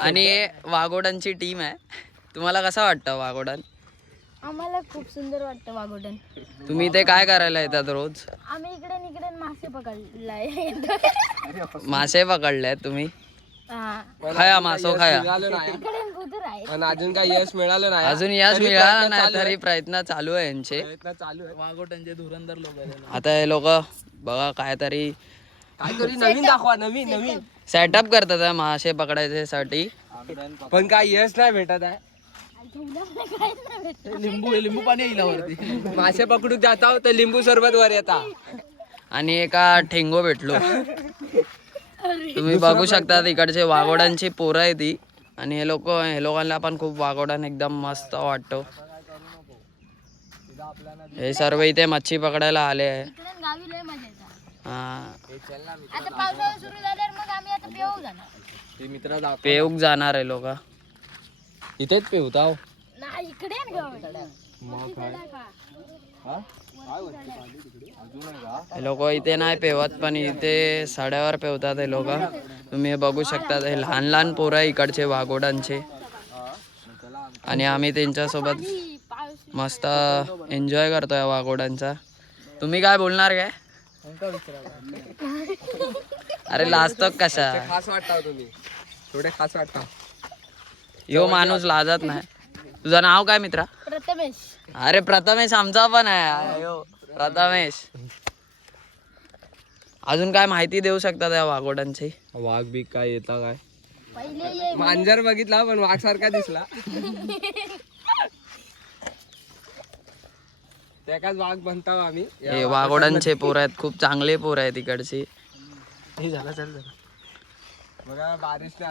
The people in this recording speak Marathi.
आणि वाघोडांची टीम आहे. तुम्हाला कसं वाटतं वाघोडन? आम्हाला खूप सुंदर वाटतं वाघोटन. तुम्ही इथे काय करायला येतात रोज? आम्ही इकडे निकडे मासे पकडलाय. मासे पकडले तुम्ही? हा. खाया मासो खाया. इकडे बुदर आहे. पण अजून काही यश मिळालं नाही. अजून यश तरी मिळाला प्रयत्न नाही चालू आहे. तरी प्रयत्न चालू आहे यांचे. प्रयत्न चालू आहे. वाघोटांचे धुरंधर लोक आहेत. आता हे लोक बघा काहीतरी काहीतरी नवीन दाखवा, नवीन सेटअप करतात आहे मासे पकडायसाठी. पण काय यश नाही भेटत आहे. लिंबू पाणी येईल वरती. मासे पकडून जात आहोत तर लिंबू सरबत वर येता. आणि एका ठेंगो भेटलो. तुम्ही बघू शकता इकडचे वाघोडांची पोरं आहे ती. आणि हे लोकांना पण खूप वाघोडान एकदम मस्त वाटतो. हे सर्व इथे मच्छी पकडायला आले आहे. इकडे गावी लय मजा येतात. हा, आता पावसाळा सुरू झाल्यावर मग आम्ही आता पेऊ जाणार. पेऊक जाणार आहे लोक. इथेच पेवता हो. नाही इकडे आहे ना गावी. हे लोक इथे नाही पेवत पण इथे सड्यावर पेवतात हे लोक. तुम्ही हे बघू शकता हे लहान लहान पोरं आहे इकडचे वाघोडांचे. आणि आम्ही त्यांच्यासोबत मस्त एन्जॉय करतोय वाघोडांचा. तुम्ही काय बोलणार काय? अरे लाजतो कशा? खास वाटता तुम्ही, थोडे खास वाटता. यो माणूस लाजत नाही. तुझं नाव काय मित्रा? प्रथमेश. अरे प्रथमेश आमचा पण आहे. यो प्रथमेश. अजून काय माहिती देऊ शकता त्या वाघोडांची? वाघ बी काय येता काय? पहिले ये मांजर बघितला पण वाघ सारखा दिसला. त्याकाच वाघ म्हणतो आम्ही. हे वाघोडांचे पोर आहेत. खूप चांगले पोर आहेत इकडची. बघा बारिशने